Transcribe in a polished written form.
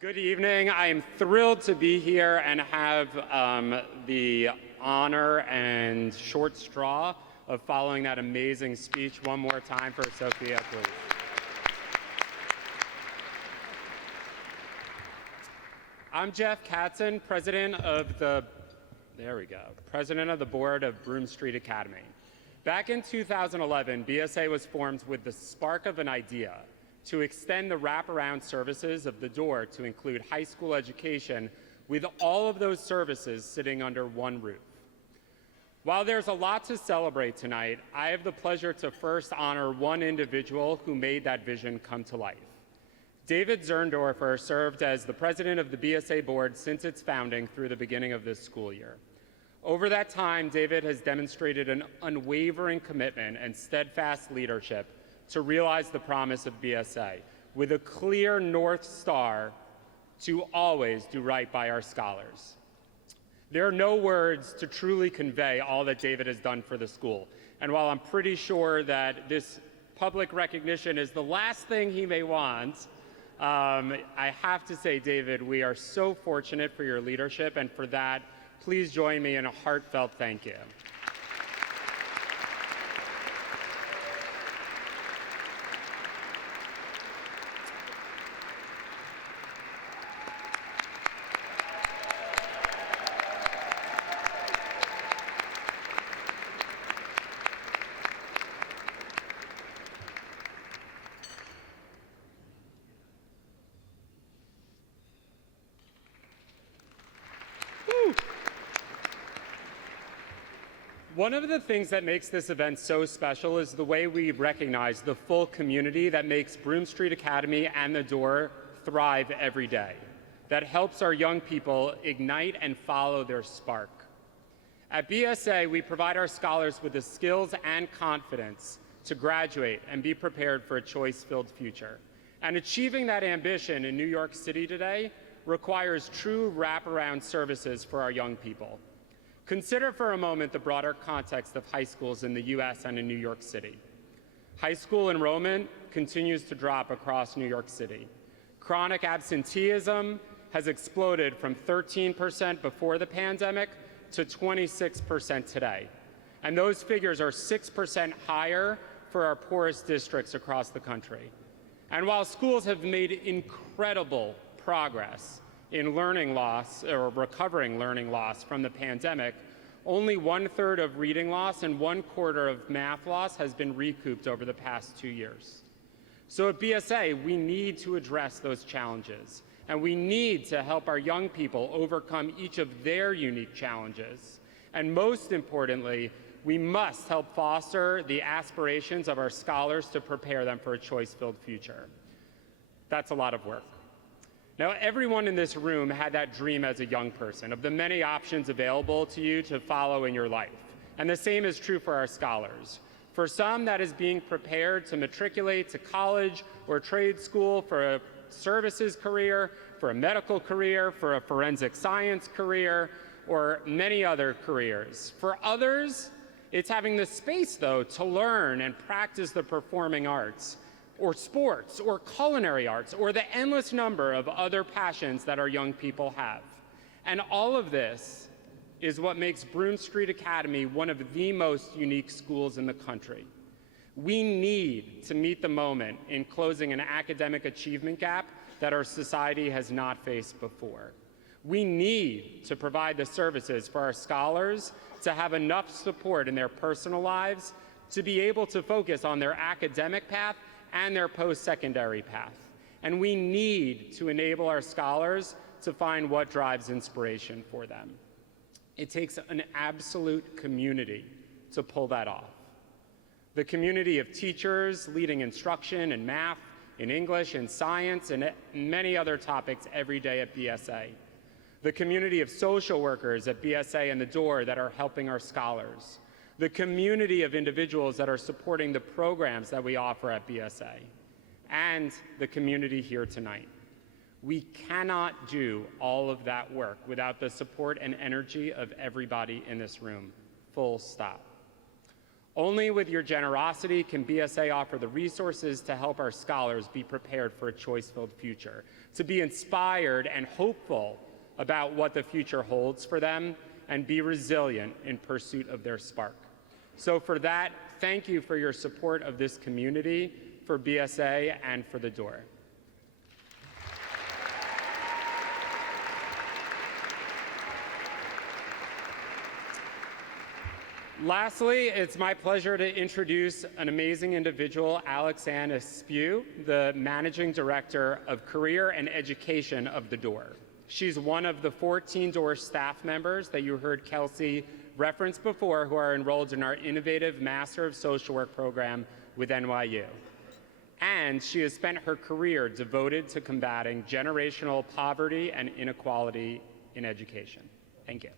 Good evening. I am thrilled to be here and have the honor and short straw of following that amazing speech. One more time for Sophia, please. I'm Jeff Katzin, president of the board of Broome Street Academy. Back in 2011, BSA was formed with the spark of an idea to extend the wraparound services of the door to include high school education, with all of those services sitting under one roof. While there's a lot to celebrate tonight, I have the pleasure to first honor one individual who made that vision come to life. David Zerndorfer served as the president of the BSA board since its founding through the beginning of this school year. Over that time, David has demonstrated an unwavering commitment and steadfast leadership to realize the promise of BSA, with a clear North Star to always do right by our scholars. There are no words to truly convey all that David has done for the school. And while I'm pretty sure that this public recognition is the last thing he may want, I have to say, David, we are so fortunate for your leadership, and for that, please join me in a heartfelt thank you. One of the things that makes this event so special is the way we recognize the full community that makes Broome Street Academy and the Door thrive every day, that helps our young people ignite and follow their spark. At BSA, we provide our scholars with the skills and confidence to graduate and be prepared for a choice-filled future. And achieving that ambition in New York City today requires true wraparound services for our young people. Consider for a moment the broader context of high schools in the US and in New York City. High school enrollment continues to drop across New York City. Chronic absenteeism has exploded from 13% before the pandemic to 26% today. And those figures are 6% higher for our poorest districts across the country. And while schools have made incredible progress in learning loss or recovering learning loss from the pandemic, only 1/3 of reading loss and 1/4 of math loss has been recouped over the past 2 years. So at BSA, we need to address those challenges, and we need to help our young people overcome each of their unique challenges. And most importantly, we must help foster the aspirations of our scholars to prepare them for a choice-filled future. That's a lot of work. Now, everyone in this room had that dream as a young person of the many options available to you to follow in your life. And the same is true for our scholars. For some, that is being prepared to matriculate to college or trade school for a services career, for a medical career, for a forensic science career, or many other careers. For others, it's having the space, though, to learn and practice the performing arts, or sports, or culinary arts, or the endless number of other passions that our young people have. And all of this is what makes Broome Street Academy one of the most unique schools in the country. We need to meet the moment in closing an academic achievement gap that our society has not faced before. We need to provide the services for our scholars to have enough support in their personal lives to be able to focus on their academic path and their post-secondary path. And we need to enable our scholars to find what drives inspiration for them. It takes an absolute community to pull that off. The community of teachers leading instruction in math, in English, in science, and many other topics every day at BSA. The community of social workers at BSA and the Door that are helping our scholars. The community of individuals that are supporting the programs that we offer at BSA, and the community here tonight. We cannot do all of that work without the support and energy of everybody in this room, full stop. Only with your generosity can BSA offer the resources to help our scholars be prepared for a choice-filled future, to be inspired and hopeful about what the future holds for them, and be resilient in pursuit of their spark. So for that, thank you for your support of this community, for BSA, and for the Door. Lastly, it's my pleasure to introduce an amazing individual, Alexanne Aspew, the Managing Director of Career and Education of the Door. She's one of the 14 Door staff members that you heard Kelsey reference before who are enrolled in our innovative Master of Social Work program with NYU. And she has spent her career devoted to combating generational poverty and inequality in education. Thank you.